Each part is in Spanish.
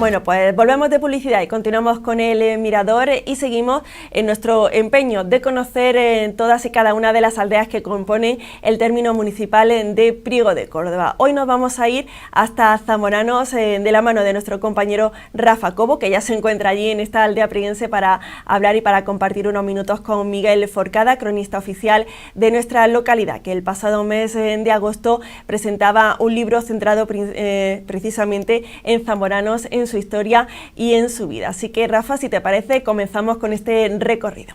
Bueno, pues volvemos de publicidad y continuamos con el Mirador y seguimos en nuestro empeño de conocer todas y cada una de las aldeas que componen el término municipal de Priego de Córdoba. Hoy nos vamos a ir hasta Zamoranos de la mano de nuestro compañero Rafa Cobo, que ya se encuentra allí en esta aldea prieguense para hablar y para compartir unos minutos con Miguel Forcada, cronista oficial de nuestra localidad, que el pasado mes de agosto presentaba un libro centrado precisamente en Zamoranos, en su historia y en su vida. Así que, Rafa, si te parece, comenzamos con este recorrido.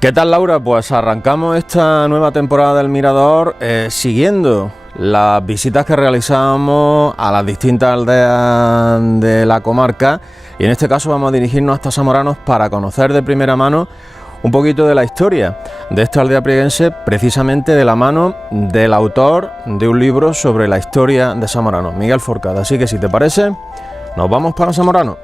¿Qué tal, Laura? Pues arrancamos esta nueva temporada del Mirador siguiendo las visitas que realizamos a las distintas aldeas de la comarca, y en este caso vamos a dirigirnos hasta Zamoranos para conocer de primera mano un poquito de la historia de esta aldea prieguense, precisamente de la mano del autor de un libro sobre la historia de Zamoranos, Miguel Forcada. Así que, si te parece, nos vamos para Zamoranos.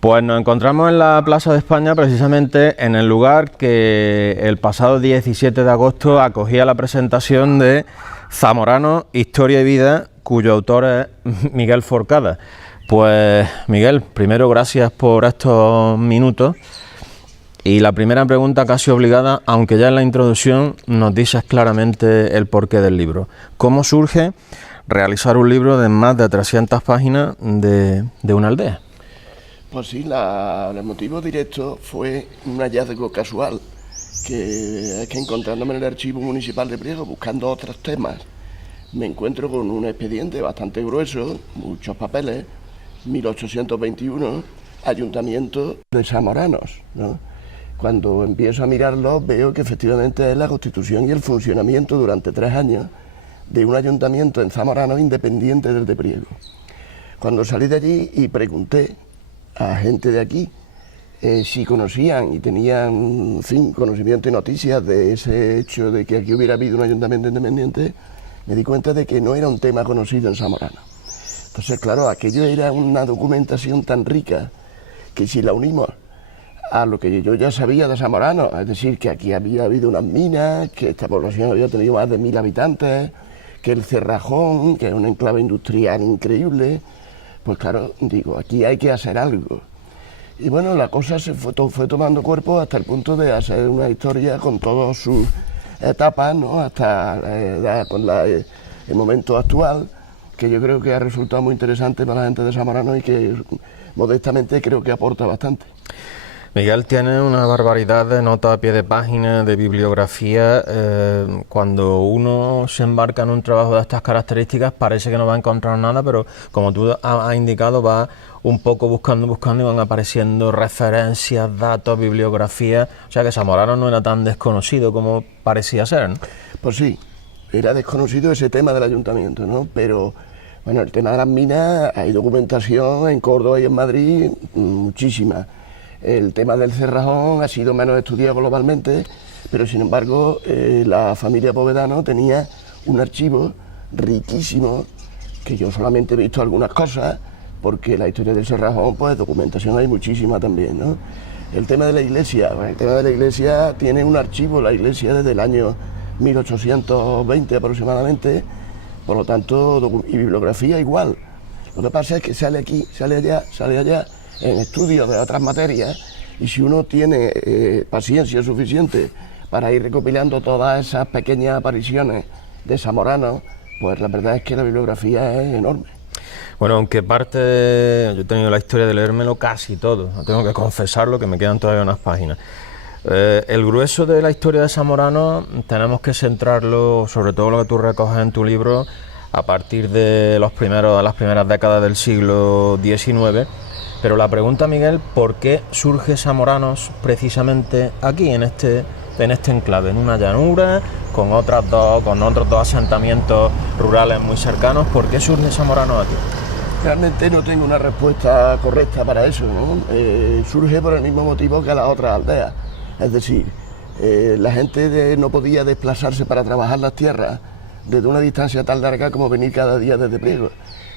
Pues nos encontramos en la Plaza de España, precisamente en el lugar que el pasado 17 de agosto acogía la presentación de Zamoranos, Historia y Vida, cuyo autor es Miguel Forcada. Pues, Miguel, primero, gracias por estos minutos. Y la primera pregunta, casi obligada, aunque ya en la introducción nos dices claramente el porqué del libro. ¿Cómo surge realizar un libro de más de 300 páginas de una aldea? Pues sí, el motivo directo fue un hallazgo casual, que es que encontrándome en el archivo municipal de Priego, buscando otros temas, me encuentro con un expediente bastante grueso, muchos papeles, 1821, Ayuntamiento de Zamoranos, ¿no? Cuando empiezo a mirarlo, veo que efectivamente es la constitución y el funcionamiento durante 3 años de un ayuntamiento en Zamoranos independiente del de Priego. Cuando salí de allí y pregunté a gente de aquí si conocían y tenían, en fin, conocimiento y noticias de ese hecho de que aquí hubiera habido un ayuntamiento independiente, me di cuenta de que no era un tema conocido en Zamoranos. Entonces, claro, aquello era una documentación tan rica que, si la unimos a lo que yo ya sabía de Zamoranos, es decir, que aquí había habido unas minas, que esta población había tenido más de 1000 habitantes, que el Cerrajón, que es un enclave industrial increíble, pues claro, digo, aquí hay que hacer algo. Y bueno, la cosa se fue tomando cuerpo hasta el punto de hacer una historia con todas sus etapas, ¿no? Hasta con el momento actual, que yo creo que ha resultado muy interesante para la gente de Zamoranos y que modestamente creo que aporta bastante. Miguel tiene una barbaridad de notas a pie de página, de bibliografía. Cuando uno se embarca en un trabajo de estas características parece que no va a encontrar nada, pero como tú has indicado, va un poco buscando y van apareciendo referencias, datos, bibliografía. O sea que Zamoranos no era tan desconocido como parecía ser, ¿no? Pues sí, era desconocido ese tema del ayuntamiento, ¿no? Pero Bueno, el tema de las minas, hay documentación en Córdoba y en Madrid, muchísima. El tema del Cerrajón ha sido menos estudiado globalmente, pero sin embargo la familia Povedano tenía un archivo riquísimo, que yo solamente he visto algunas cosas, porque la historia del Cerrajón, pues documentación hay muchísima también, ¿no? El tema de la iglesia, bueno, el tema de la iglesia tiene un archivo, la iglesia desde el año 1820 aproximadamente, por lo tanto, y bibliografía igual. Lo que pasa es que sale aquí, sale allá, en estudios de otras materias, y si uno tiene paciencia suficiente para ir recopilando todas esas pequeñas apariciones de Zamorano, pues la verdad es que la bibliografía es enorme. Bueno, aunque yo he tenido la historia de leérmelo casi todo, tengo que confesarlo, que me quedan todavía unas páginas. El grueso de la historia de Zamorano tenemos que centrarlo, sobre todo lo que tú recoges en tu libro, a partir de las primeras décadas del siglo XIX. Pero la pregunta, Miguel, ¿por qué surge Zamoranos precisamente aquí, en este enclave, en una llanura, con otros dos asentamientos rurales muy cercanos? ¿Por qué surge Zamoranos aquí? Realmente no tengo una respuesta correcta para eso, ¿no? Surge por el mismo motivo que las otras aldeas. Es decir, la gente no podía desplazarse para trabajar las tierras desde una distancia tan larga como venir cada día desde Priego.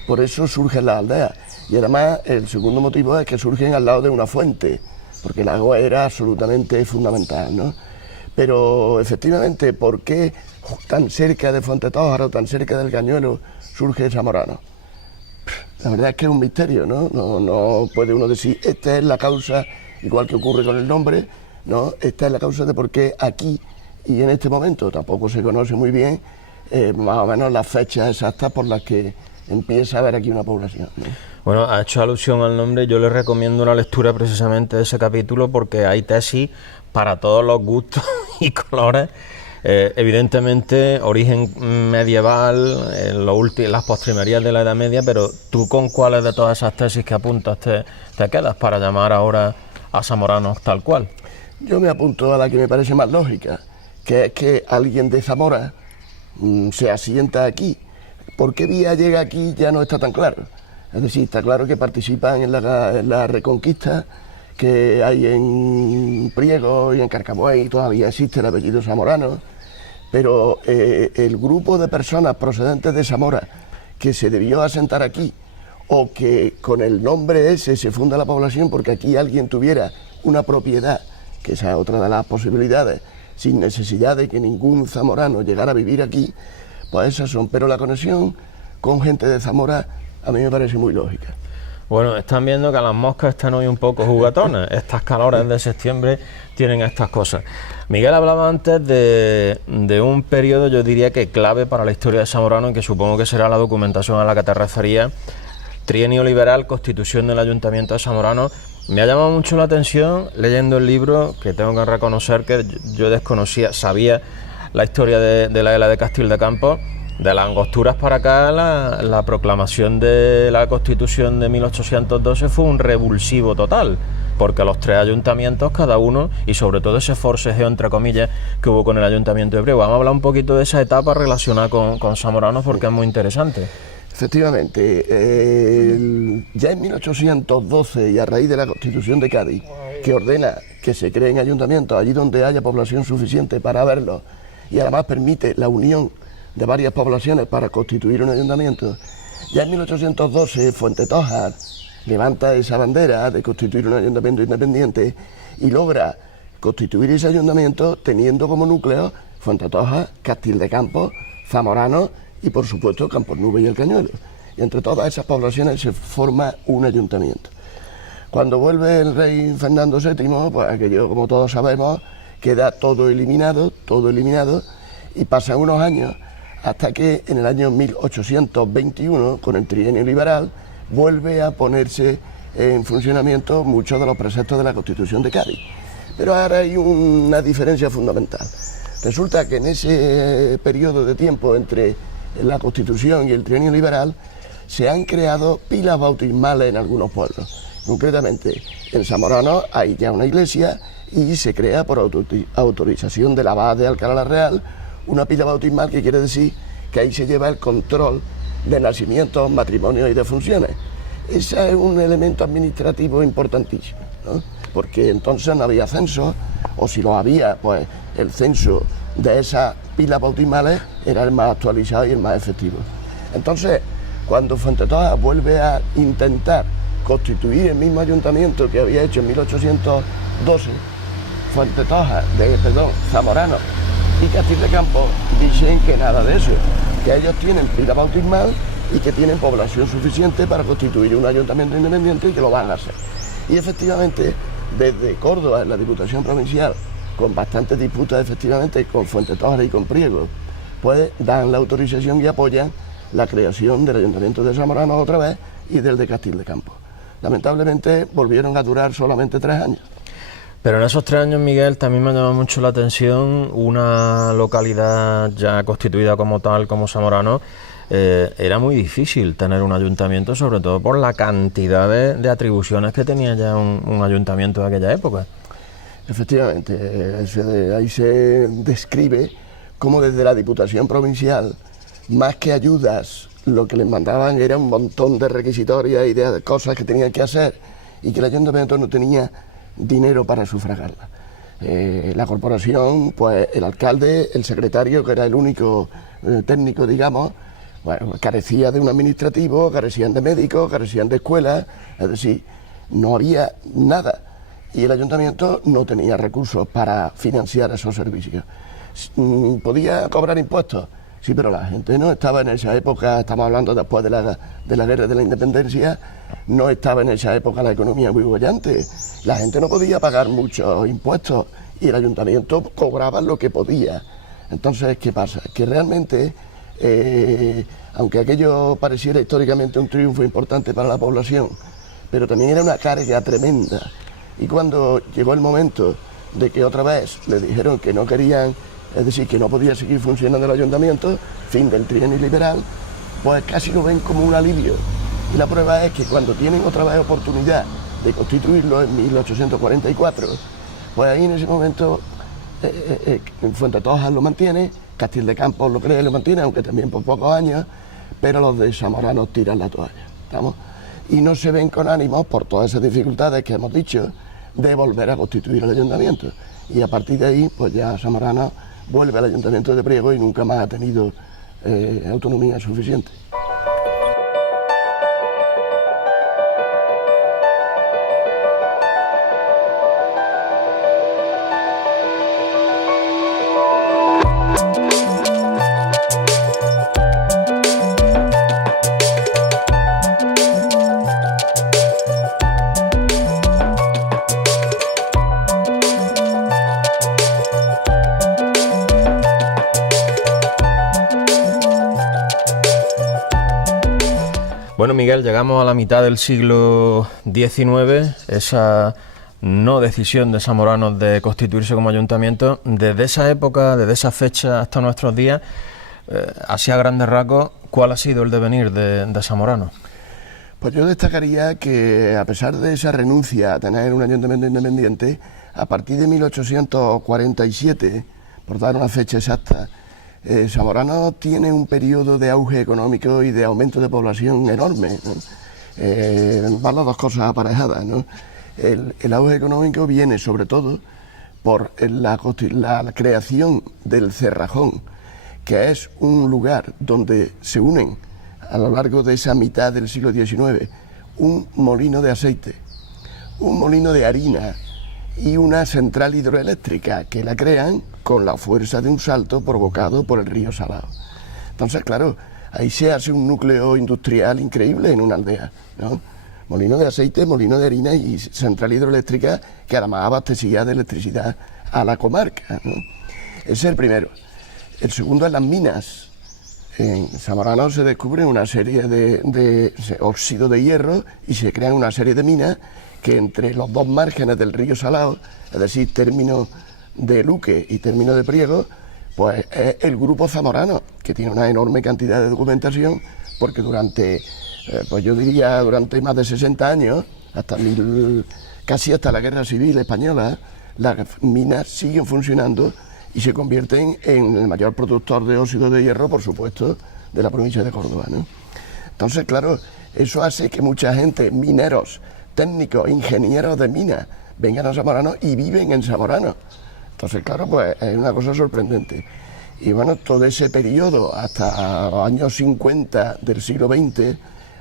Por eso surgen las aldeas. Y además el segundo motivo es que surgen al lado de una fuente, porque el agua era absolutamente fundamental, ¿no? Pero efectivamente, ¿por qué tan cerca de Fuentetójar o tan cerca del Cañuelo surge Zamorano? La verdad es que es un misterio, ¿no? No puede uno decir, esta es la causa, igual que ocurre con el nombre, ¿no? Esta es la causa de por qué aquí y en este momento. Tampoco se conoce muy bien más o menos las fechas exactas por las que empieza a haber aquí una población, ¿no? Bueno, ha hecho alusión al nombre, yo les recomiendo una lectura precisamente de ese capítulo porque hay tesis para todos los gustos y colores. Evidentemente, origen medieval, las postrimerías de la Edad Media, pero ¿tú con cuáles de todas esas tesis que apuntas te quedas para llamar ahora a Zamoranos tal cual? Yo me apunto a la que me parece más lógica, que es que alguien de Zamora se asienta aquí. ¿Por qué vía llega aquí? Ya no está tan claro. Es decir, está claro que participan en la reconquista que hay en Priego y en Carcabuey, todavía existe el apellido Zamorano, pero el grupo de personas procedentes de Zamora que se debió asentar aquí, o que con el nombre ese se funda la población porque aquí alguien tuviera una propiedad, que esa es otra de las posibilidades, sin necesidad de que ningún zamorano llegara a vivir aquí, pues esas son. Pero la conexión con gente de Zamora a mí me parece muy lógica. Bueno, están viendo que las moscas están hoy un poco jugatonas. Estas calores de septiembre tienen estas cosas. Miguel hablaba antes de un periodo, yo diría que clave para la historia de Zamorano, y que supongo que será la documentación a la que te referías. Trienio liberal, constitución del Ayuntamiento de Zamorano. Me ha llamado mucho la atención leyendo el libro, que tengo que reconocer que yo desconocía, sabía la historia de la Ela de Castil de Campos. De las Angosturas para acá, la proclamación de la Constitución de 1812 fue un revulsivo total, porque los tres ayuntamientos, cada uno, y sobre todo ese forcejeo, entre comillas, que hubo con el Ayuntamiento de Priego. Vamos a hablar un poquito de esa etapa relacionada con Zamoranos, porque es muy interesante. Efectivamente, ya en 1812, y a raíz de la Constitución de Cádiz, que ordena que se creen ayuntamientos allí donde haya población suficiente para verlos, y además permite la unión de varias poblaciones para constituir un ayuntamiento, ya en 1812 Fuentetójar levanta esa bandera de constituir un ayuntamiento independiente y logra constituir ese ayuntamiento teniendo como núcleo Fuentetójar, Castil de Campos, Zamorano y por supuesto Camposnube y El Cañuelo. Y entre todas esas poblaciones se forma un ayuntamiento. Cuando vuelve el rey Fernando VII, pues aquello, como todos sabemos, queda todo eliminado, y pasan unos años hasta que en el año 1821, con el trienio liberal, vuelve a ponerse en funcionamiento muchos de los preceptos de la Constitución de Cádiz. Pero ahora hay una diferencia fundamental. Resulta que en ese periodo de tiempo entre la Constitución y el trienio liberal se han creado pilas bautismales en algunos pueblos. Concretamente, en Zamorano hay ya una iglesia y se crea por autorización del abad de Alcalá la Real una pila bautismal, que quiere decir que ahí se lleva el control de nacimientos, matrimonios y defunciones. Ese es un elemento administrativo importantísimo, ¿no? Porque entonces no había censo, o si lo había, pues el censo de esas pilas bautismales era el más actualizado y el más efectivo. Entonces, cuando Fuentetoja vuelve a intentar constituir el mismo ayuntamiento que había hecho en 1812, Zamorano y Castil de Campos dicen que nada de eso, que ellos tienen pila bautismal y que tienen población suficiente para constituir un ayuntamiento independiente y que lo van a hacer. Y efectivamente, desde Córdoba, en la Diputación Provincial, con bastantes disputas efectivamente con Fuentetoja y con Priego, pues dan la autorización y apoyan la creación del Ayuntamiento de Zamorano otra vez y del de Castil de Campos. Lamentablemente volvieron a durar solamente 3 años. Pero en esos 3 años, Miguel, también me llama mucho la atención una localidad ya constituida como tal, como Zamorano. Era muy difícil tener un ayuntamiento, sobre todo por la cantidad de atribuciones que tenía ya un ayuntamiento de aquella época. Efectivamente, ahí se describe cómo desde la Diputación Provincial, más que ayudas, lo que les mandaban era un montón de requisitorias y de cosas que tenían que hacer y que el ayuntamiento no tenía dinero para sufragarla. La corporación, pues el alcalde, el secretario, que era el único técnico, digamos, bueno, carecía de un administrativo, carecían de médicos, carecían de escuelas, es decir, no había nada. Y el ayuntamiento no tenía recursos para financiar esos servicios. Podía cobrar impuestos, sí, pero la gente no estaba en esa época, estamos hablando después de la guerra de la independencia, no estaba en esa época la economía muy bollante. La gente no podía pagar muchos impuestos y el ayuntamiento cobraba lo que podía. Entonces, ¿qué pasa? Que realmente, aunque aquello pareciera históricamente un triunfo importante para la población, pero también era una carga tremenda. Y cuando llegó el momento de que otra vez le dijeron que no querían, es decir, que no podía seguir funcionando el ayuntamiento, fin del trienio liberal, pues casi lo ven como un alivio. Y la prueba es que cuando tienen otra vez oportunidad de constituirlo en 1844, pues ahí en ese momento Fuentetoja lo mantiene, Castil de Campos lo crea y lo mantiene, aunque también por pocos años, pero los de Zamorano tiran la toalla, ¿estamos? Y no se ven con ánimos, por todas esas dificultades que hemos dicho, de volver a constituir el ayuntamiento. Y a partir de ahí, pues ya Zamorano vuelve al ayuntamiento de Priego y nunca más ha tenido autonomía suficiente. Bueno, Miguel, llegamos a la mitad del siglo XIX, esa no decisión de Zamorano de constituirse como ayuntamiento. Desde esa época, desde esa fecha hasta nuestros días, así a grandes rasgos, ¿cuál ha sido el devenir de Zamorano? Pues yo destacaría que, a pesar de esa renuncia a tener un ayuntamiento independiente, a partir de 1847, por dar una fecha exacta, Zamorano tiene un periodo de auge económico y de aumento de población enorme, ¿no? Van las dos cosas aparejadas, ¿no? El auge económico viene sobre todo por la creación del Cerrajón, que es un lugar donde se unen a lo largo de esa mitad del siglo XIX un molino de aceite, un molino de harina y una central hidroeléctrica que la crean con la fuerza de un salto provocado por el río Salado. Entonces, claro, ahí se hace un núcleo industrial increíble en una aldea, ¿no? Molino de aceite, molino de harina y central hidroeléctrica que además abastecía de electricidad a la comarca, ¿no? Ese es el primero. El segundo es las minas. En Zamorano se descubre una serie de óxido de hierro y se crean una serie de minas que entre los dos márgenes del río Salado, es decir, término de Luque y término de Priego, pues es el grupo Zamorano, que tiene una enorme cantidad de documentación, porque durante, pues yo diría, durante más de 60 años, casi hasta la Guerra Civil Española, las minas siguen funcionando y se convierten en el mayor productor de óxido de hierro, por supuesto, de la provincia de Córdoba, ¿no? Entonces, claro, eso hace que mucha gente, mineros, técnicos, ingenieros de minas, vengan a Zamorano y viven en Zamorano. Entonces, claro, pues es una cosa sorprendente. Y bueno, todo ese periodo, hasta los años 50 del siglo XX,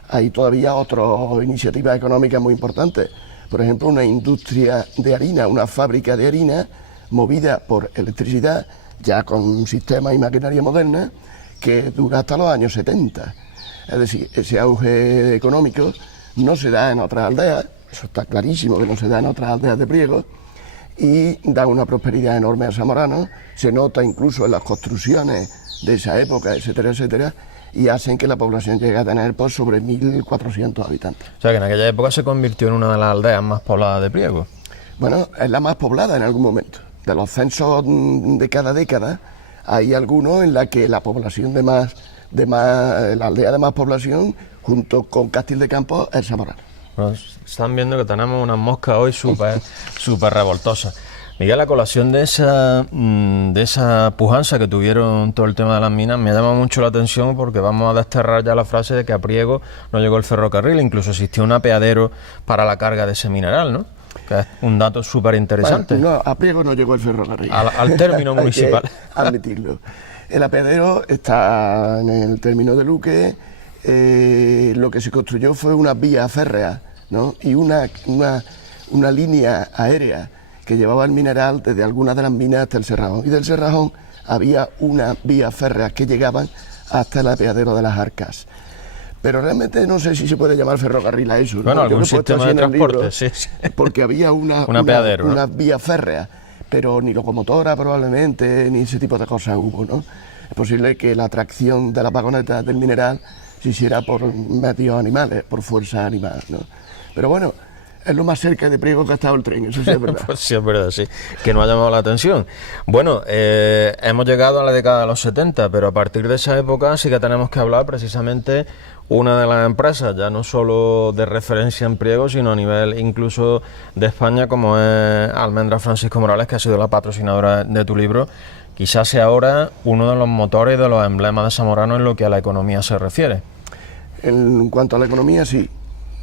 hay todavía otras iniciativas económicas muy importantes. Por ejemplo, una industria de harina, una fábrica de harina movida por electricidad, ya con un sistema y maquinaria moderna, que dura hasta los años 70. Es decir, ese auge económico no se da en otras aldeas, eso está clarísimo que no se da en otras aldeas de Priego, y da una prosperidad enorme a Zamorano, se nota incluso en las construcciones de esa época, etcétera, etcétera, y hacen que la población llegue a tener pues, sobre 1.400 habitantes. O sea que en aquella época se convirtió en una de las aldeas más pobladas de Priego. Bueno, es la más poblada en algún momento. De los censos de cada década, hay algunos en la que la población la aldea de más población, junto con Castil de Campos, es Zamorano. Bueno, están viendo que tenemos unas moscas hoy súper revoltosas. Miguel, a colación de esa pujanza que tuvieron todo el tema de las minas, me llama mucho la atención porque vamos a desterrar ya la frase de que a Priego no llegó el ferrocarril, incluso existió un apeadero para la carga de ese mineral, ¿no? Que es un dato súper interesante. Bueno, no, a Priego no llegó el ferrocarril. Al término municipal. Hay que admitirlo. El apeadero está en el término de Luque. Lo que se construyó fue una vía férrea, ¿no? Y una línea aérea que llevaba el mineral desde algunas de las minas hasta el Cerrajón. Y del Cerrajón había una vía férrea que llegaban hasta el apeadero de las Arcas. Pero realmente no sé si se puede llamar ferrocarril a eso, ¿no? Bueno, algún sistema de transporte, libro, sí. Porque había una vía férrea, pero ni locomotora probablemente, ni ese tipo de cosas hubo, ¿no? Es posible que la tracción de la vagoneta del mineral se hiciera por medios animales, por fuerza animal, ¿no? Pero bueno, es lo más cerca de Priego que ha estado el tren, eso sí es verdad. Pues sí, es verdad, sí, que nos ha llamado la atención. Bueno, hemos llegado a la década de los 70, pero a partir de esa época sí que tenemos que hablar precisamente una de las empresas, ya no solo de referencia en Priego, sino a nivel incluso de España, como es Almendras Francisco Morales, que ha sido la patrocinadora de tu libro. Quizás sea ahora uno de los motores y de los emblemas de Zamorano en lo que a la economía se refiere. En cuanto a la economía, sí,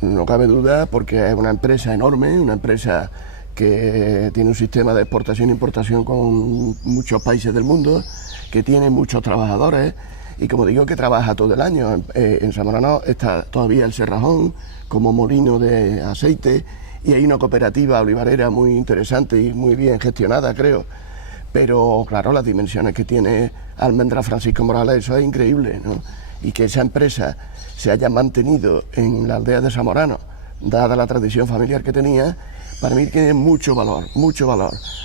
no cabe duda, porque es una empresa enorme, una empresa que tiene un sistema de exportación e importación con muchos países del mundo, que tiene muchos trabajadores y, como digo, que trabaja todo el año. En Zamorano está todavía el Cerrajón como molino de aceite y hay una cooperativa olivarera muy interesante y muy bien gestionada, creo. Pero, claro, las dimensiones que tiene Almendras Francisco Morales, eso es increíble, ¿no? Y que esa empresa se haya mantenido en la aldea de Zamorano, dada la tradición familiar que tenía, para mí tiene mucho valor,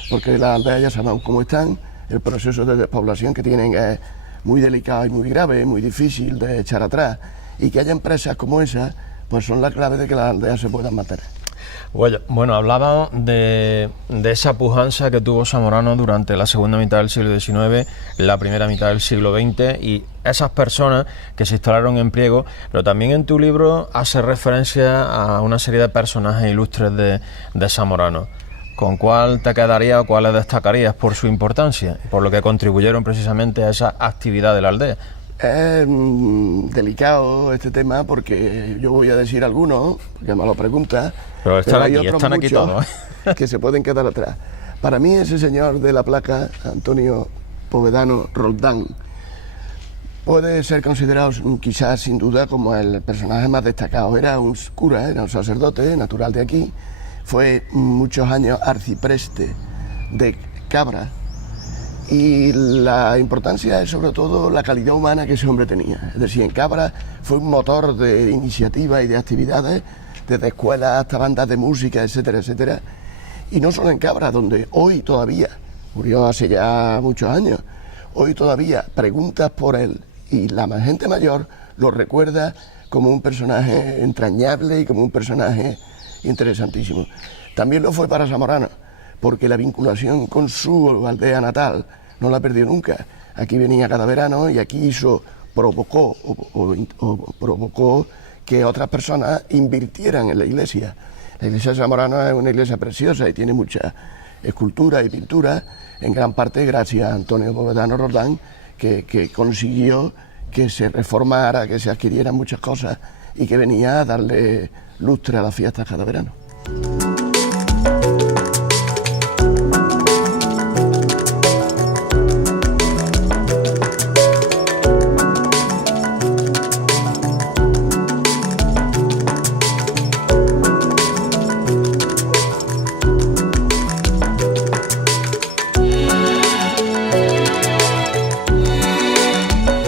porque las aldeas ya sabemos cómo están, el proceso de despoblación que tienen es muy delicado y muy grave, muy difícil de echar atrás, y que haya empresas como esas, pues son la clave de que las aldeas se puedan mantener. Bueno, hablábamos de esa pujanza que tuvo Zamorano durante la segunda mitad del siglo XIX, la primera mitad del siglo XX, y esas personas que se instalaron en Priego, pero también en tu libro hace referencia a una serie de personajes ilustres de Zamorano. ¿Con cuál te quedarías o cuáles destacarías por su importancia, por lo que contribuyeron precisamente a esa actividad de la aldea? Es delicado este tema porque yo voy a decir algunos, porque me lo preguntas, pero hay están aquí todos, que se pueden quedar atrás. Para mí ese señor de la placa, Antonio Povedano Roldán, puede ser considerado quizás sin duda como el personaje más destacado. Era un cura, era un sacerdote natural de aquí, fue muchos años arcipreste de Cabra. Y la importancia es sobre todo la calidad humana que ese hombre tenía. Es decir, en Cabra fue un motor de iniciativa y de actividades, desde escuelas hasta bandas de música, etcétera, etcétera. Y no solo en Cabra, donde hoy todavía, murió hace ya muchos años, hoy todavía preguntas por él y la gente mayor lo recuerda como un personaje entrañable y como un personaje interesantísimo. También lo fue para Zamorano, porque la vinculación con su aldea natal no la perdió nunca. Aquí venía cada verano y aquí provocó que otras personas invirtieran en la iglesia. La iglesia de Zamorano es una iglesia preciosa y tiene mucha escultura y pintura, en gran parte gracias a Antonio Povedano Roldán, que consiguió que se reformara, que se adquirieran muchas cosas y que venía a darle lustre a las fiestas cada verano.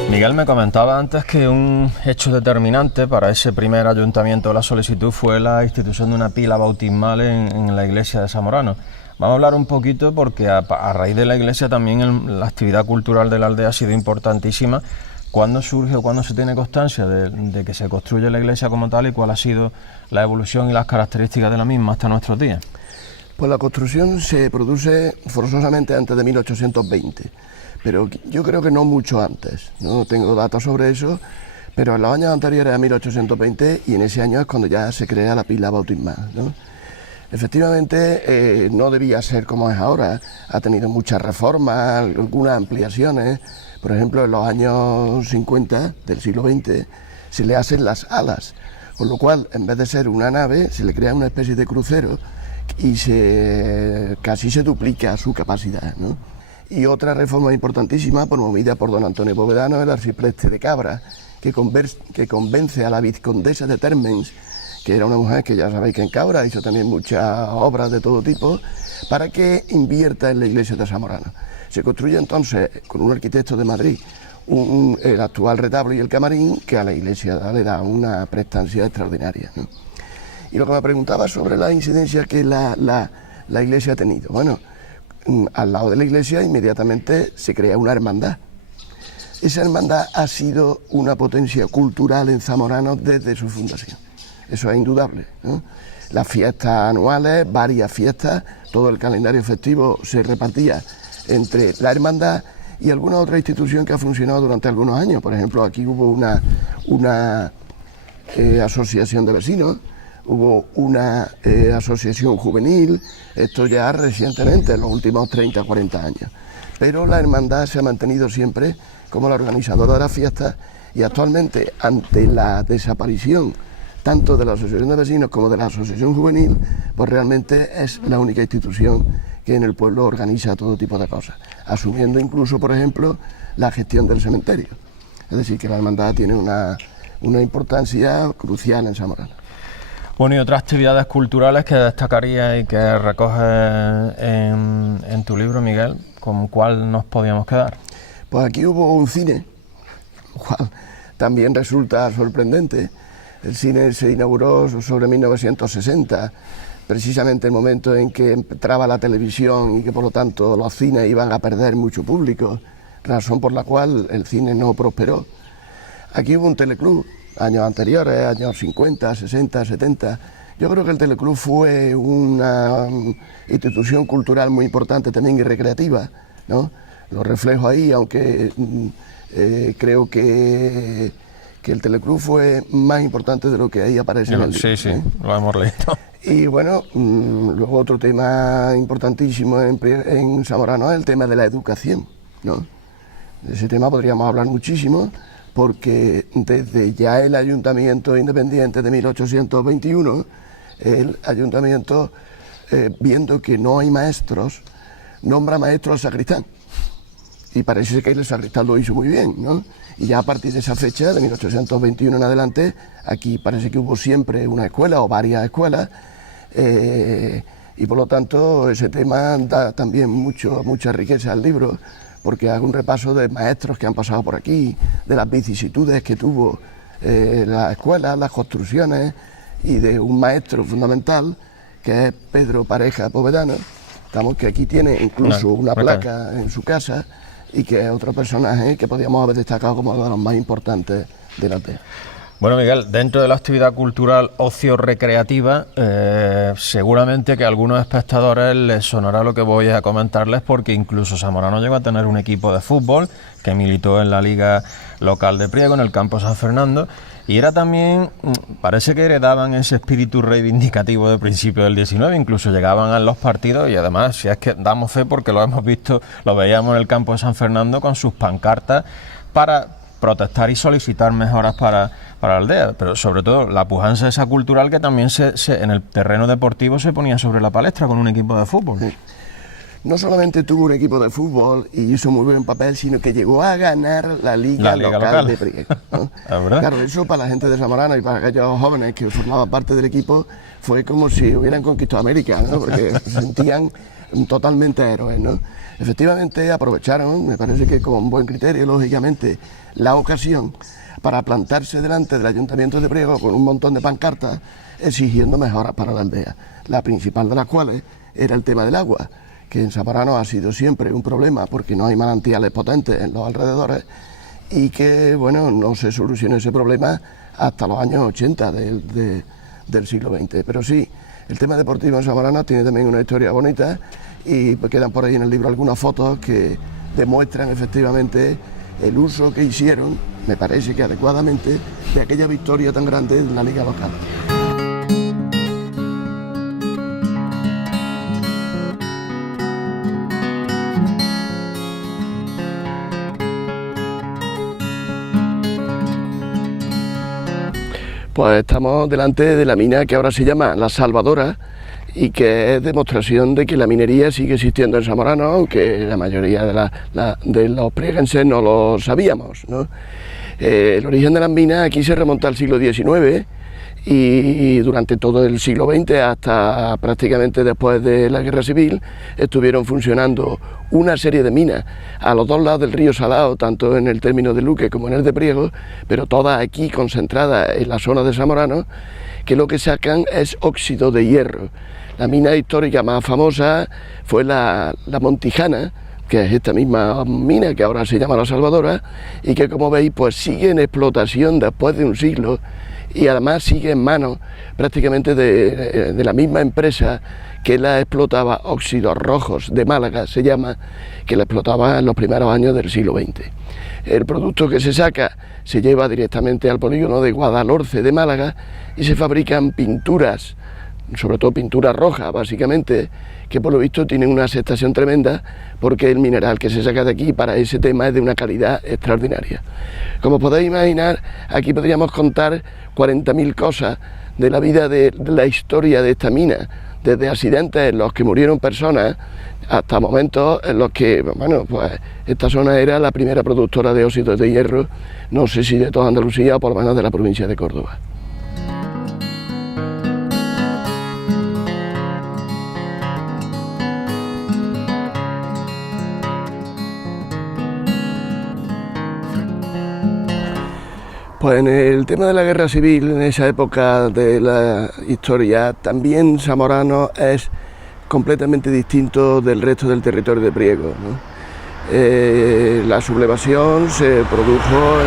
Miguel me comentaba antes que un hecho determinante para ese primer ayuntamiento de la solicitud fue la institución de una pila bautismal en la iglesia de Zamorano. Vamos a hablar un poquito porque a raíz de la iglesia también la actividad cultural de la aldea ha sido importantísima. ¿Cuándo surge o cuándo se tiene constancia de que se construye la iglesia como tal y cuál ha sido la evolución y las características de la misma hasta nuestros días? Pues la construcción se produce forzosamente antes de 1820. Pero yo creo que no mucho antes, no tengo datos sobre eso, pero en los años anteriores a 1820 y en ese año es cuando ya se crea la pila bautismal, ¿no? Efectivamente no debía ser como es ahora, ha tenido muchas reformas, algunas ampliaciones, por ejemplo en los años 50 del siglo XX se le hacen las alas, con lo cual en vez de ser una nave se le crea una especie de crucero y casi se duplica su capacidad, ¿no? Y otra reforma importantísima, promovida por don Antonio Povedano, el arcipreste de Cabra, que convence a la vizcondesa de Térmens, que era una mujer que ya sabéis que en Cabra hizo también muchas obras de todo tipo, para que invierta en la iglesia de Zamorano. Se construye entonces, con un arquitecto de Madrid, el actual retablo y el camarín, que a la iglesia le da una prestancia extraordinaria, ¿no? Y lo que me preguntaba sobre la incidencia que la iglesia ha tenido. Bueno, al lado de la iglesia inmediatamente se crea una hermandad. Esa hermandad ha sido una potencia cultural en Zamorano desde su fundación. Eso es indudable, ¿no? Las fiestas anuales, varias fiestas, todo el calendario festivo se repartía entre la hermandad y alguna otra institución que ha funcionado durante algunos años. Por ejemplo, aquí hubo una asociación de vecinos, hubo una asociación juvenil, esto ya recientemente, en los últimos 30 o 40 años. Pero la hermandad se ha mantenido siempre como la organizadora de las fiestas y actualmente, ante la desaparición tanto de la asociación de vecinos como de la asociación juvenil, pues realmente es la única institución que en el pueblo organiza todo tipo de cosas, asumiendo incluso, por ejemplo, la gestión del cementerio. Es decir, que la hermandad tiene una importancia crucial en Zamorano. Bueno, y otras actividades culturales que destacaría y que recoges en tu libro, Miguel, ¿con cuál nos podíamos quedar? Pues aquí hubo un cine, lo cual también resulta sorprendente. El cine se inauguró sobre 1960, precisamente el momento en que entraba la televisión y que por lo tanto los cines iban a perder mucho público, razón por la cual el cine no prosperó. Aquí hubo un teleclub, años anteriores, años 50, 60, 70. Yo creo que el teleclub fue una institución cultural muy importante también y recreativa, ¿no? Lo reflejo ahí, aunque creo que el teleclub fue más importante de lo que ahí aparece en el libro. Sí, lo hemos leído. Y bueno, luego otro tema importantísimo en Zamorano es el tema de la educación, ¿no? De ese tema podríamos hablar muchísimo, porque desde ya el Ayuntamiento Independiente de 1821, el Ayuntamiento, viendo que no hay maestros, nombra maestro al sacristán. Y parece que el sacristán lo hizo muy bien, ¿no? Y ya a partir de esa fecha, de 1821 en adelante, aquí parece que hubo siempre una escuela o varias escuelas, y por lo tanto ese tema da también mucha riqueza al libro, porque hago un repaso de maestros que han pasado por aquí, de las vicisitudes que tuvo la escuela, las construcciones, y de un maestro fundamental, que es Pedro Pareja Povedano, que aquí tiene incluso una placa en su casa, y que es otro personaje que podríamos haber destacado como uno de los más importantes de la aldea. Bueno, Miguel, dentro de la actividad cultural ocio-recreativa, seguramente que a algunos espectadores les sonará lo que voy a comentarles, porque incluso Zamorano llegó a tener un equipo de fútbol que militó en la liga local de Priego, en el campo San Fernando, y era también, parece que heredaban ese espíritu reivindicativo de principio del 19, incluso llegaban a los partidos, y además, si es que damos fe porque lo hemos visto, lo veíamos en el campo de San Fernando con sus pancartas para protestar y solicitar mejoras para la aldea, pero sobre todo la pujanza esa cultural que también en el terreno deportivo se ponía sobre la palestra con un equipo de fútbol. Sí. No solamente tuvo un equipo de fútbol y hizo muy buen papel, sino que llegó a ganar la liga local de Priego, ¿no? Claro, eso para la gente de Zamorano y para aquellos jóvenes que formaban parte del equipo fue como si hubieran conquistado América, ¿no? Porque se sentían totalmente héroes, ¿no? Efectivamente aprovecharon, me parece que con buen criterio, lógicamente, la ocasión para plantarse delante del Ayuntamiento de Priego con un montón de pancartas exigiendo mejoras para la aldea, la principal de las cuales era el tema del agua, que en Zamorano ha sido siempre un problema porque no hay manantiales potentes en los alrededores y que, bueno, no se solucionó ese problema hasta los años 80 del siglo XX. Pero sí, el tema deportivo en Zamorano tiene también una historia bonita y quedan por ahí en el libro algunas fotos que demuestran efectivamente el uso que hicieron, me parece que adecuadamente, de aquella victoria tan grande en la liga local. Pues estamos delante de la mina que ahora se llama La Salvadora y que es demostración de que la minería sigue existiendo en Zamorano, aunque la mayoría de los prieguenses no lo sabíamos, ¿no? El origen de las minas aquí se remonta al siglo XIX y durante todo el siglo XX hasta prácticamente después de la Guerra Civil estuvieron funcionando una serie de minas a los dos lados del río Salao, tanto en el término de Luque como en el de Priego, pero todas aquí concentradas en la zona de Zamorano, que lo que sacan es óxido de hierro. La mina histórica más famosa fue la Montijana, que es esta misma mina que ahora se llama La Salvadora y que, como veis, pues sigue en explotación después de un siglo y además sigue en manos prácticamente de la misma empresa que la explotaba, Óxidos Rojos de Málaga se llama, que la explotaba en los primeros años del siglo XX. El producto que se saca se lleva directamente al polígono de Guadalhorce de Málaga y se fabrican pinturas, sobre todo pintura roja básicamente, que por lo visto tienen una aceptación tremenda porque el mineral que se saca de aquí para ese tema es de una calidad extraordinaria. Como podéis imaginar, aquí podríamos contar 40.000 cosas de la vida, de la historia de esta mina, desde accidentes en los que murieron personas hasta momentos en los que, bueno, pues esta zona era la primera productora de óxidos de hierro, no sé si de toda Andalucía o por lo menos de la provincia de Córdoba. Pues en el tema de la guerra civil, en esa época de la historia, también Zamorano es completamente distinto del resto del territorio de Priego, ¿no? La sublevación se produjo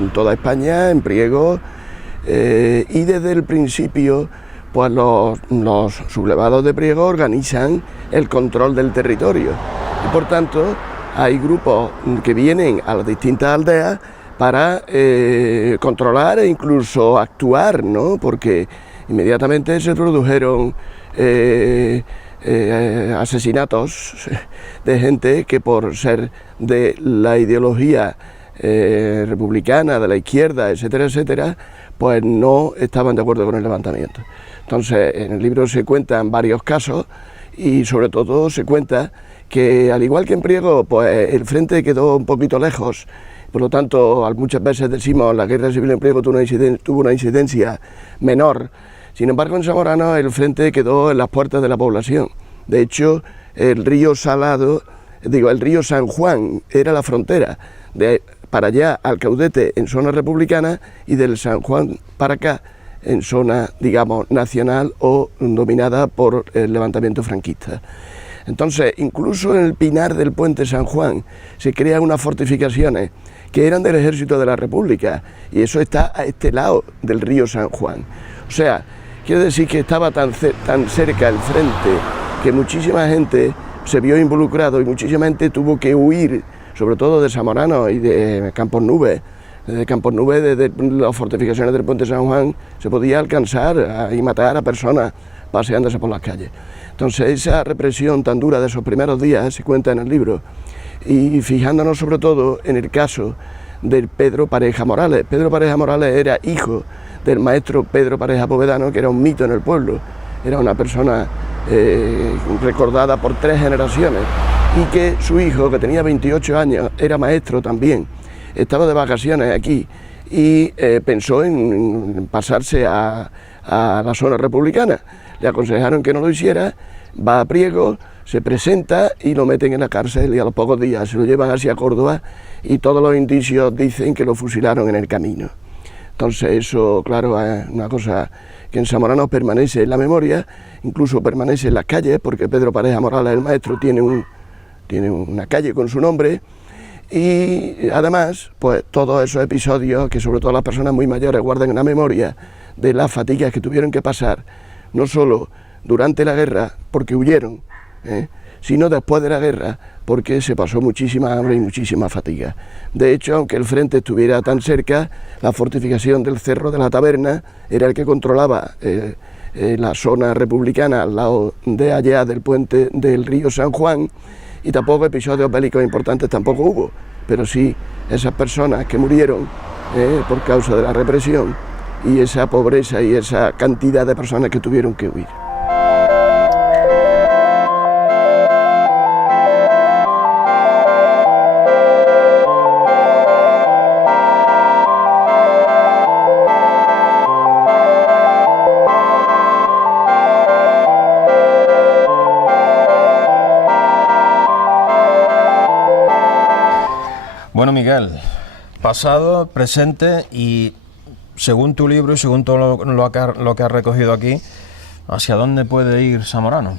en toda España, en Priego, y desde el principio pues los sublevados de Priego organizan el control del territorio y por tanto hay grupos que vienen a las distintas aldeas para controlar e incluso actuar, ¿no? Porque inmediatamente se produjeron asesinatos de gente que por ser de la ideología republicana, de la izquierda, etcétera, etcétera, pues no estaban de acuerdo con el levantamiento. Entonces, en el libro se cuentan varios casos y sobre todo se cuenta que, al igual que en Priego, pues el frente quedó un poquito lejos. Por lo tanto, muchas veces decimos la guerra civil en Priego tuvo una incidencia menor. Sin embargo, en Zamorano el frente quedó en las puertas de la población. De hecho, el río San Juan era la frontera para allá al Caudete en zona republicana y del San Juan para acá en zona, digamos, nacional o dominada por el levantamiento franquista. Entonces, incluso en el pinar del puente San Juan se crean unas fortificaciones que eran del ejército de la República y eso está a este lado del río San Juan. O sea, quiero decir que estaba tan cerca el frente que muchísima gente se vio involucrado y muchísima gente tuvo que huir, sobre todo de Zamorano y de Campos Nubes. Desde Campos Nubes, desde las fortificaciones del puente San Juan, se podía alcanzar y matar a personas paseándose por las calles. Entonces, esa represión tan dura de esos primeros días se cuenta en el libro. Y fijándonos sobre todo en el caso de Pedro Pareja Morales. Pedro Pareja Morales era hijo del maestro Pedro Pareja Povedano, que era un mito en el pueblo, era una persona recordada por 3 generaciones, y que su hijo, que tenía 28 años, era maestro también, estaba de vacaciones aquí y pensó en pasarse a la zona republicana. Le aconsejaron que no lo hiciera, va a Priego, se presenta y lo meten en la cárcel, y a los pocos días se lo llevan hacia Córdoba, y todos los indicios dicen que lo fusilaron en el camino. Entonces eso, claro, es una cosa que en Zamorano permanece en la memoria, incluso permanece en las calles, porque Pedro Pareja Morales, el maestro, tiene una calle con su nombre, y además, pues todos esos episodios que sobre todo las personas muy mayores guardan en la memoria de las fatigas que tuvieron que pasar, no solo durante la guerra, porque huyeron, sino después de la guerra, porque se pasó muchísima hambre y muchísima fatiga. De hecho, aunque el frente estuviera tan cerca, la fortificación del Cerro de la Taberna era el que controlaba la zona republicana al lado de allá del puente del río San Juan, y tampoco episodios bélicos importantes tampoco hubo, pero sí esas personas que murieron por causa de la represión, y esa pobreza y esa cantidad de personas que tuvieron que huir. Bueno, Miguel, pasado, presente y según tu libro y según todo lo que has recogido aquí, ¿hacia dónde puede ir Zamorano?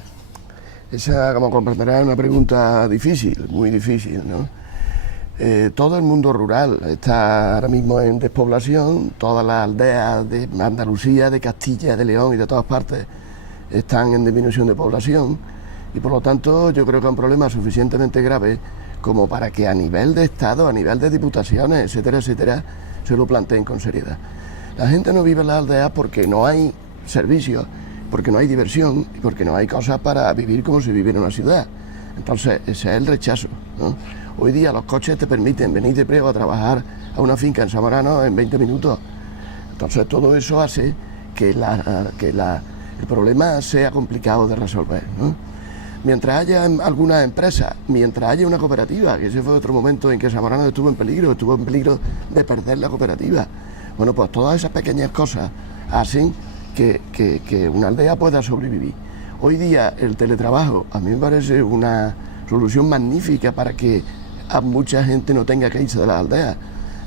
Esa, como comprenderás, es una pregunta difícil, muy difícil, ¿no? Todo el mundo rural está ahora mismo en despoblación, todas las aldeas de Andalucía, de Castilla, de León y de todas partes están en disminución de población, y por lo tanto yo creo que es un problema suficientemente grave como para que a nivel de Estado, a nivel de diputaciones, etcétera, etcétera, se lo planteen con seriedad. La gente no vive en las aldeas porque no hay servicios, porque no hay diversión y porque no hay cosas para vivir como se vive en una ciudad. Entonces, ese es el rechazo, ¿no? Hoy día los coches te permiten venir de Priego a trabajar a una finca en Zamorano en 20 minutos. Entonces, todo eso hace que el problema sea complicado de resolver, ¿no? Mientras haya algunas empresas, mientras haya una cooperativa, que ese fue otro momento en que Zamorano estuvo en peligro de perder la cooperativa. Bueno, pues todas esas pequeñas cosas hacen que una aldea pueda sobrevivir. Hoy día el teletrabajo a mí me parece una solución magnífica para que a mucha gente no tenga que irse de las aldeas.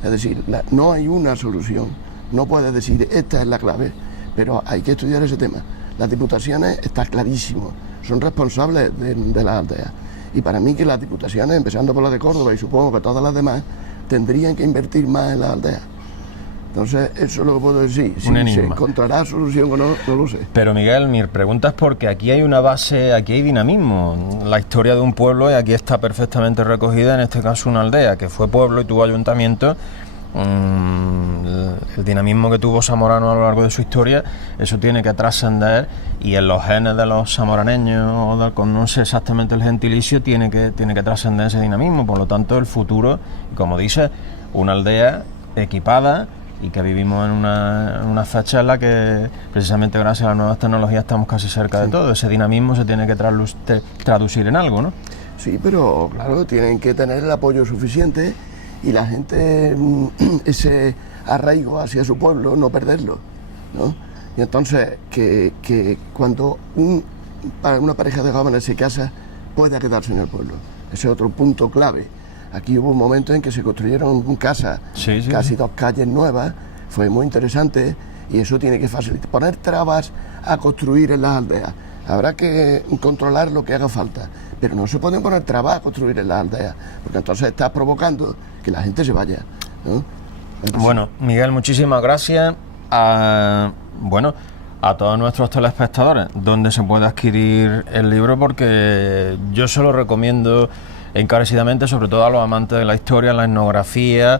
Es decir, no hay una solución, no puedes decir esta es la clave, pero hay que estudiar ese tema. Las diputaciones está clarísimo, son responsables de las aldeas, y para mí que las diputaciones, empezando por la de Córdoba y supongo que todas las demás, tendrían que invertir más en las aldeas. Entonces eso es lo que puedo decir. Si se encontrará solución o no, no lo sé. Pero Miguel, mi pregunta es porque aquí hay una base, aquí hay dinamismo, la historia de un pueblo, y aquí está perfectamente recogida, en este caso una aldea que fue pueblo y tuvo ayuntamiento. El dinamismo que tuvo Zamorano a lo largo de su historia, eso tiene que trascender, y en los genes de los zamoraneños, no sé exactamente el gentilicio, tiene que trascender ese dinamismo. Por lo tanto, el futuro, como dice, una aldea equipada, y que vivimos en una fecha en la que, precisamente gracias a las nuevas tecnologías, estamos casi cerca de todo. Ese dinamismo se tiene que traducir en algo, ¿no? Sí, pero claro, tienen que tener el apoyo suficiente, y la gente ese arraigo hacia su pueblo, no perderlo, ¿no? Y entonces que cuando una pareja de jóvenes se casa, pueda quedarse en el pueblo. Ese es otro punto clave. Aquí hubo un momento en que se construyeron casas, casi 2 calles nuevas, fue muy interesante, y eso tiene que facilitar. Poner trabas a construir en las aldeas, habrá que controlar lo que haga falta, pero no se pueden poner trabas a construir en las aldeas, porque entonces estás provocando que la gente se vaya, ¿no? Bueno, Miguel, muchísimas gracias. A todos nuestros telespectadores, ¿dónde se puede adquirir el libro? Porque yo se lo recomiendo encarecidamente, sobre todo a los amantes de la historia, la etnografía,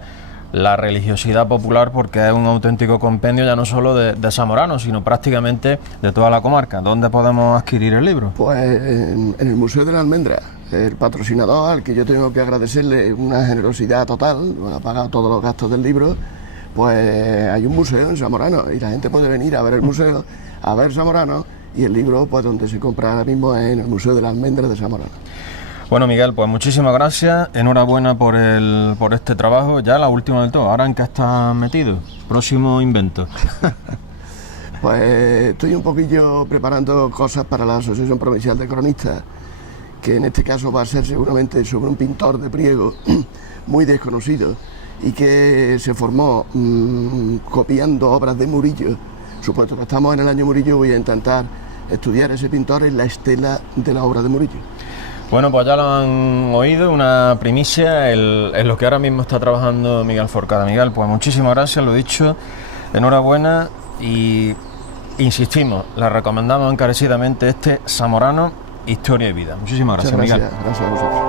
la religiosidad popular, porque es un auténtico compendio ya no solo de Zamorano, sino prácticamente de toda la comarca. ¿Dónde podemos adquirir el libro? Pues en el Museo de la Almendra, el patrocinador, al que yo tengo que agradecerle una generosidad total, ha pagado todos los gastos del libro, pues hay un museo en Zamorano y la gente puede venir a ver el museo, a ver Zamorano, y el libro, pues donde se compra ahora mismo es en el Museo de las Almendras de Zamorano. Bueno, Miguel, pues muchísimas gracias, enhorabuena por este trabajo, ya la última del todo. ¿Ahora en qué estás metido? Próximo invento. Pues estoy un poquillo preparando cosas para la Asociación Provincial de Cronistas, que en este caso va a ser seguramente sobre un pintor de Priego muy desconocido y que se formó copiando obras de Murillo. Supuesto que estamos en el año Murillo, voy a intentar estudiar a ese pintor en la estela de la obra de Murillo. Bueno, pues ya lo han oído, una primicia en lo que ahora mismo está trabajando Miguel Forcada. Miguel, pues muchísimas gracias, lo dicho, enhorabuena y insistimos, la recomendamos encarecidamente este Zamorano, Historia y Vida. Muchísimas gracias, Miguel. Gracias a vosotros.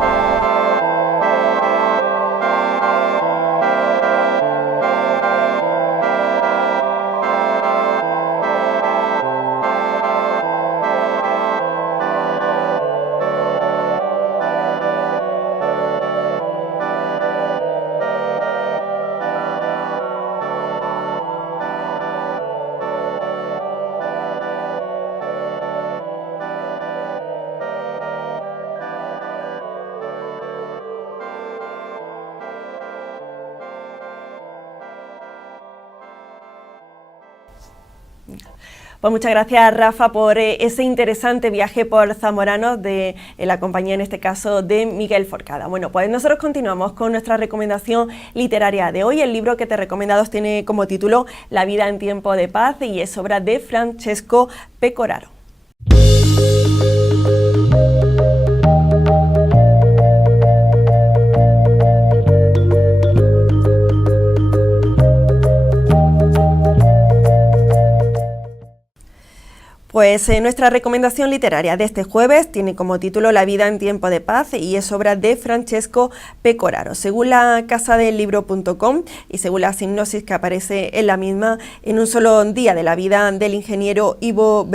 Pues muchas gracias, Rafa, por ese interesante viaje por Zamorano de la compañía, en este caso, de Miguel Forcada. Bueno, pues nosotros continuamos con nuestra recomendación literaria de hoy. El libro que te he recomendado tiene como título La vida en tiempo de paz y es obra de Francesco Pecoraro. Pues nuestra recomendación literaria de este jueves tiene como título La vida en tiempo de paz y es obra de Francesco Pecoraro. Según la casadelibro.com y según la sinopsis que aparece en la misma, en un solo día de la vida del ingeniero Ivo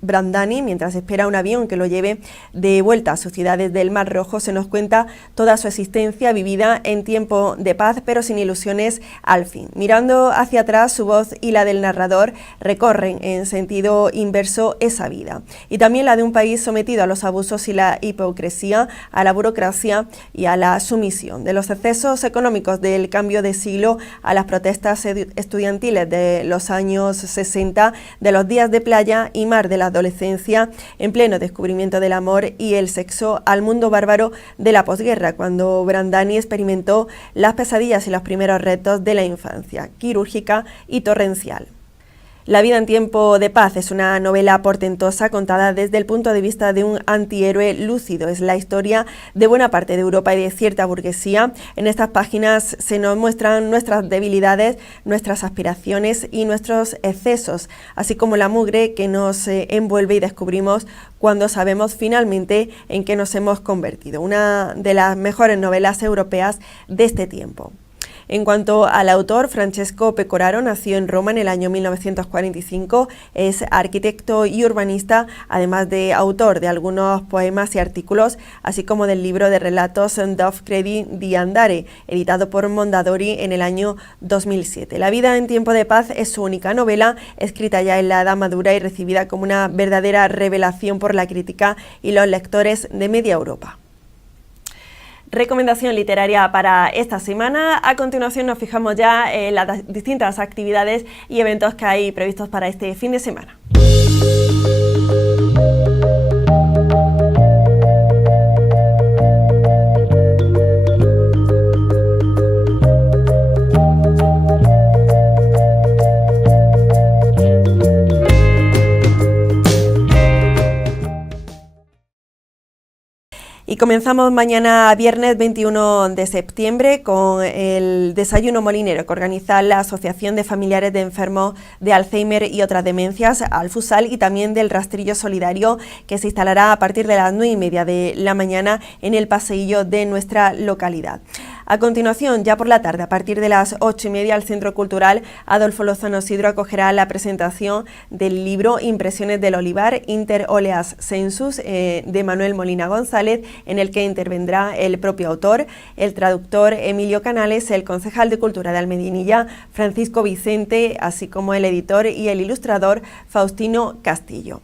Brandani, mientras espera un avión que lo lleve de vuelta a sus ciudades del Mar Rojo, se nos cuenta toda su existencia vivida en tiempo de paz, pero sin ilusiones al fin. Mirando hacia atrás, su voz y la del narrador recorren en sentido inverso esa vida, y también la de un país sometido a los abusos y la hipocresía, a la burocracia y a la sumisión, de los excesos económicos del cambio de siglo a las protestas estudiantiles de los años 60, de los días de playa y mar de la adolescencia en pleno descubrimiento del amor y el sexo, al mundo bárbaro de la posguerra, cuando Brandani experimentó las pesadillas y los primeros retos de la infancia, quirúrgica y torrencial. La vida en tiempo de paz es una novela portentosa contada desde el punto de vista de un antihéroe lúcido. Es la historia de buena parte de Europa y de cierta burguesía. En estas páginas se nos muestran nuestras debilidades, nuestras aspiraciones y nuestros excesos, así como la mugre que nos envuelve y descubrimos cuando sabemos finalmente en qué nos hemos convertido. Una de las mejores novelas europeas de este tiempo. En cuanto al autor, Francesco Pecoraro nació en Roma en el año 1945, es arquitecto y urbanista, además de autor de algunos poemas y artículos, así como del libro de relatos Dove Credi di Andare, editado por Mondadori en el año 2007. La vida en tiempo de paz es su única novela, escrita ya en la edad madura y recibida como una verdadera revelación por la crítica y los lectores de media Europa. Recomendación literaria para esta semana. A continuación nos fijamos ya en las distintas actividades y eventos que hay previstos para este fin de semana. Y comenzamos mañana viernes 21 de septiembre con el desayuno molinero que organiza la Asociación de Familiares de Enfermos de Alzheimer y otras demencias, Alfusal, y también del rastrillo solidario que se instalará a partir de las 9:30 de la mañana en el paseillo de nuestra localidad. A continuación, ya por la tarde, a partir de las 8:30, el Centro Cultural Adolfo Lozano Sidro acogerá la presentación del libro Impresiones del Olivar, Inter Oleas Sensus, de Manuel Molina González, en el que intervendrá el propio autor, el traductor Emilio Canales, el concejal de Cultura de Almedinilla, Francisco Vicente, así como el editor y el ilustrador Faustino Castillo.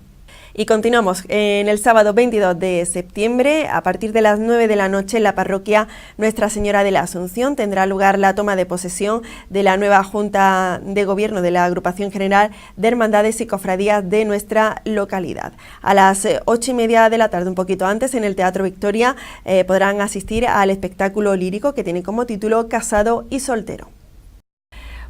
Y continuamos en el sábado 22 de septiembre, a partir de las 9 de la noche en la parroquia Nuestra Señora de la Asunción tendrá lugar la toma de posesión de la nueva Junta de Gobierno de la Agrupación General de Hermandades y Cofradías de nuestra localidad. A las 8:30 de la tarde, un poquito antes, en el Teatro Victoria, podrán asistir al espectáculo lírico que tiene como título Casado y Soltero.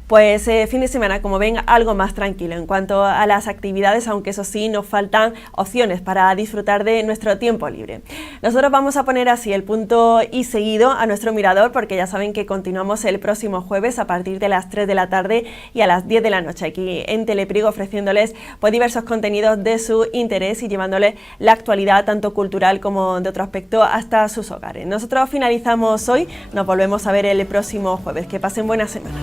Pues fin de semana, como ven, algo más tranquilo en cuanto a las actividades, aunque eso sí, nos faltan opciones para disfrutar de nuestro tiempo libre. Nosotros vamos a poner así el punto y seguido a nuestro mirador, porque ya saben que continuamos el próximo jueves a partir de las 3 de la tarde y a las 10 de la noche aquí en Teleprigo, ofreciéndoles pues diversos contenidos de su interés y llevándoles la actualidad tanto cultural como de otro aspecto hasta sus hogares. Nosotros finalizamos hoy, nos volvemos a ver el próximo jueves. Que pasen buena semana.